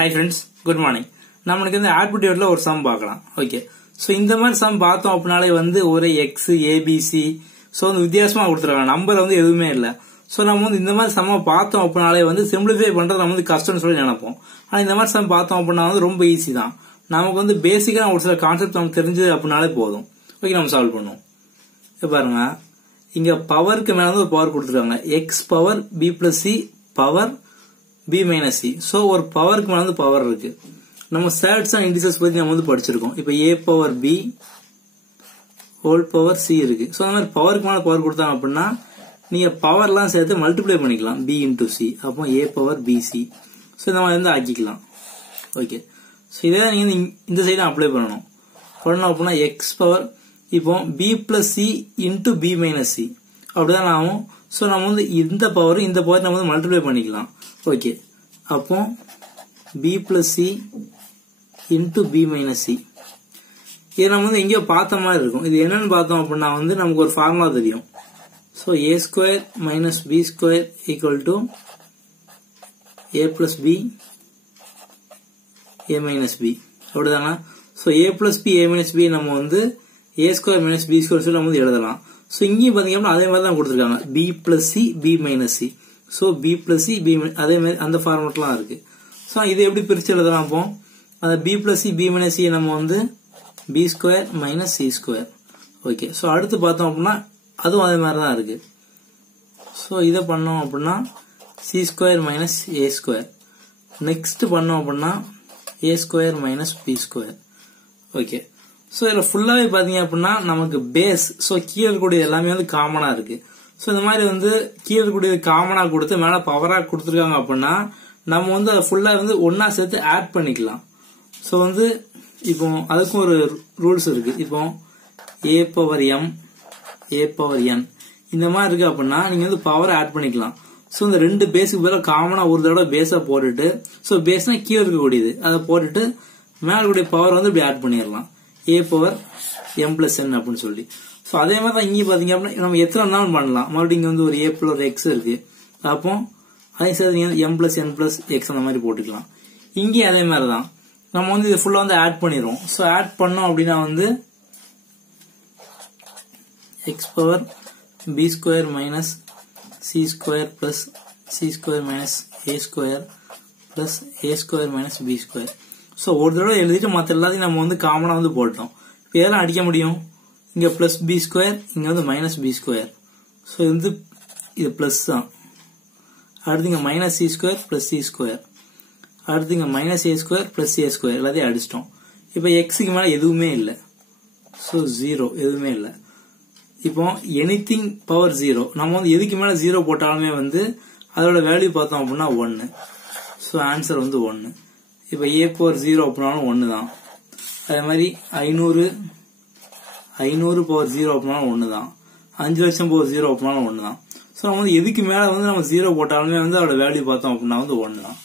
Hi friends, good morning. நம்மளுக்கு இந்த ஆட்பிடியூட்ல ஒரு சம் பார்க்கலாம். ஓகே, ஸோ இந்த மாதிரி சம் பார்த்தோம் அப்படின்னாலே வந்து ஒரு எக்ஸ் ஏபிசி ஸோ வந்து வித்தியாசமா கொடுத்துருக்காங்க. நம்பர் வந்து எதுவுமே இல்லை. ஸோ நம்ம வந்து இந்த மாதிரி சம்மை பார்த்தோம் அப்படின்னாலே வந்து சிம்பிளிஃபை பண்றது நம்ம வந்து கஷ்டம்னு சொல்லி நினைப்போம். ஆனால் இந்த மாதிரி சம் பார்த்தோம் அப்படின்னா வந்து ரொம்ப ஈஸி தான். நமக்கு வந்து பேசிக்கா ஒரு சில கான்செப்ட் நமக்கு தெரிஞ்சது அப்படின்னாலே போதும். ஓகே, நம்ம சால்வ் பண்ணுவோம். இப்போ பாருங்க, இங்க பவருக்கு மேல வந்து ஒரு பவர் கொடுத்துருக்காங்க. X power B plus C power b minus C. So ஒரு பவருக்கு மேல வந்து பவர் இருக்கு. நம்ம சேட்ஸ் அண்ட் இண்டிசஸ் பத்தி நம்ம வந்து படிச்சிருக்கோம். இப்போ a power b whole power c இருக்கு. ஸோ அந்த மாதிரி பவருக்கு மேல பவர் கொடுத்தாங்க அப்படின்னா நீங்க பவர்லாம் சேர்த்து மல்டிப்ளை பண்ணிக்கலாம். b இன்டூ சி, அப்போ a பவர் bc. ஸோ இந்த மாதிரி வந்து ஆக்கிக்கலாம். ஓகே, ஸோ இதே நீங்க இந்த சைடு அப்ளை பண்ணணும். அப்படின்னா எக்ஸ் பவர் இப்போ b plus C into b minus C அப்படிதான் ஆகும். ஸோ நம்ம வந்து இந்த பவர் நம்ம வந்து மல்டிப்ளை பண்ணிக்கலாம். ஓகே, அப்போ b plus C into b minus C. இது நம்ம வந்து எங்கேயோ பார்த்த மாதிரி இருக்கும். இது என்னன்னு பார்த்தோம் அப்படின்னா வந்து நமக்கு ஒரு ஃபார்முலா தெரியும். So a square minus b square equal to a plus b a minus b அப்படிதானா? So a plus b a minus b நம்ம வந்து a square minus b square சொல்லி நம்ம வந்து எழுதலாம். ஸோ இங்கேயும் பாத்தீங்கன்னா அதே மாதிரி தான் கொடுத்துருக்காங்க. b plus C b minus C. So b plus C b அதே மாதிரி அந்த ஃபார்மெட்லாம் இருக்கு. ஸோ இது எப்படி பிரிச்சு எழுதலாம்? அப்போ அந்த b plus C b minus C நம்ம வந்து b square minus C square. Okay, so அடுத்து பார்த்தோம் அப்படின்னா அதுவும் அதே மாதிரி தான் இருக்கு. ஸோ இதை பண்ணோம் அப்படின்னா C square minus A square. Next பண்ணோம் அப்படின்னா A square minus B square. Okay, so இதில் ஃபுல்லாவே பாத்தீங்க அப்படின்னா நமக்கு பேஸ் ஸோ கீழே இருக்கக்கூடிய எல்லாமே வந்து காமனா இருக்கு. ஸோ இந்த மாதிரி வந்து கீழே இருக்கக்கூடிய காமனா கொடுத்து மேல பவரா கொடுத்துருக்காங்க அப்படின்னா நம்ம வந்து அதை ஃபுல்லா வந்து ஒன்னா சேர்த்து ஆட் பண்ணிக்கலாம். ஸோ வந்து இப்போ அதுக்கும் ஒரு ரூல்ஸ் இருக்கு. இப்போ a power M a power n இந்த மாதிரி இருக்கு அப்படின்னா நீங்க வந்து பவர் ஆட் பண்ணிக்கலாம். ஸோ இந்த ரெண்டு பேஸுக்கு பதிலாக காமனா ஒரு தடவை பேஸா போட்டுட்டு, ஸோ பேஸ்னா கீழே இருக்கக்கூடியது அதை போட்டுட்டு மேல இருக்கக்கூடிய பவர் வந்து இப்படி ஆட் பண்ணிடலாம். A power M plus N அப்படின்னு சொல்லி. ஸோ அதே மாதிரி தான் இங்கே பாத்தீங்க அப்படின்னா நம்ம எத்தனை இருந்தாலும் பண்ணலாம். மறுபடியும் இங்க வந்து ஒரு ஏ பிளஸ் ஒரு எக்ஸ் இருக்கு. அப்போ அதே சேர்த்து M plus n plus X அந்த மாதிரி போட்டுக்கலாம். இங்கேயும் அதே மாதிரி தான் நம்ம வந்து இது ஃபுல்லா வந்து ஆட் பண்ணிடுவோம். ஸோ ஆட் பண்ணோம் அப்படின்னா வந்து X power B square minus C square plus C square minus A square plus A square minus B square. So ஒரு தடவை எழுதிட்டு மற்ற எல்லாத்தையும் நம்ம வந்து காமனா வந்து போட்டோம். இப்போ எதெல்லாம் அடிக்க முடியும்? இங்க பிளஸ் பி ஸ்கொயர், இங்க வந்து மைனஸ் பி ஸ்கொயர். ஸோ இது பிளஸ் தான். அடுத்து இங்க minus C square plus C square. அடுத்து இங்க minus A square plus A square எல்லாத்தையும் அடிச்சிட்டோம். இப்போ எக்ஸுக்கு மேல எதுவுமே இல்லை. ஸோ ஜீரோ எதுவுமே இல்லை. இப்போ எனிதிங் பவர் ஜீரோ நம்ம வந்து எதுக்கு மேல ஜீரோ போட்டாலுமே வந்து அதோட வேல்யூ பார்த்தோம் அப்படின்னா 1. ஸோ ஆன்சர் வந்து 1. இப்போ ஏ பவர் ஜீரோ அப்படின்னாலும் 1 தான். அதே மாதிரி 500 பவர் ஜீரோ அப்படின்னாலும் 1 தான். 5 லட்சம் பவர் ஜீரோ அப்படின்னாலும் 1 தான். ஸோ நம்ம வந்து எதுக்கு மேல வந்து நம்ம ஜீரோ போட்டாலுமே வந்து அதோட வேல்யூ பார்த்தோம் அப்படின்னா வந்து 1 தான்.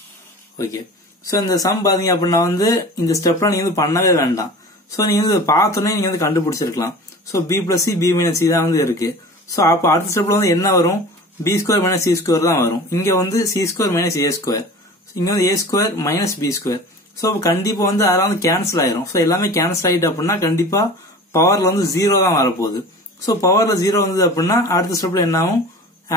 ஓகே, ஸோ இந்த சம் பாத்தீங்க அப்படின்னா வந்து இந்த ஸ்டெப்ல நீங்க வந்து பண்ணவே வேண்டாம். ஸோ நீங்க வந்து பார்த்தோன்னே நீங்க வந்து கண்டுபிடிச்சிருக்கலாம். So B plus C B minus C தான் வந்து இருக்கு. ஸோ அப்போ அடுத்த ஸ்டெப்ல வந்து என்ன வரும்? B square minus C square தான் வரும். இங்க வந்து C square minus A square, இங்க வந்து A square minus B square. So கண்டிப்பா வந்து அதெல்லாம் வந்து கேன்சல் ஆயிரும். ஸோ எல்லாமே கேன்சல் ஆயிட்டு அப்படின்னா கண்டிப்பா பவர்ல வந்து 0 தான் வரப்போகுது. ஸோ பவர்ல 0 வந்தது அப்படின்னா அடுத்த ஸ்டெப்ல என்ன ஆகும்?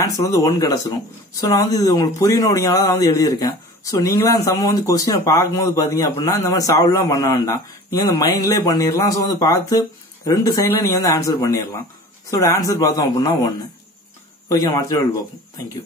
ஆன்சர் வந்து 1 கிடைச்சிடும். ஸோ நான் வந்து இது உங்களுக்கு புரியணும் அப்படிங்கிறத நான் வந்து எழுதியிருக்கேன். ஸோ நீங்களா அந்த சம்ம வந்து கொஸ்டினை பார்க்கும்போது பாத்தீங்க அப்படின்னா இந்த மாதிரி சால்வ் எல்லாம் பண்ண வேண்டாம். நீங்க வந்து மைண்ட்லேயே பண்ணிடலாம். ஸோ வந்து பார்த்து 2 சைட்ல நீங்க வந்து ஆன்சர் பண்ணிடலாம். ஸோ ஆன்சர் பார்த்தோம் அப்படின்னா 1. ஓகே, நம்ம அடுத்த வீடியோல பார்ப்போம். தேங்க்யூ.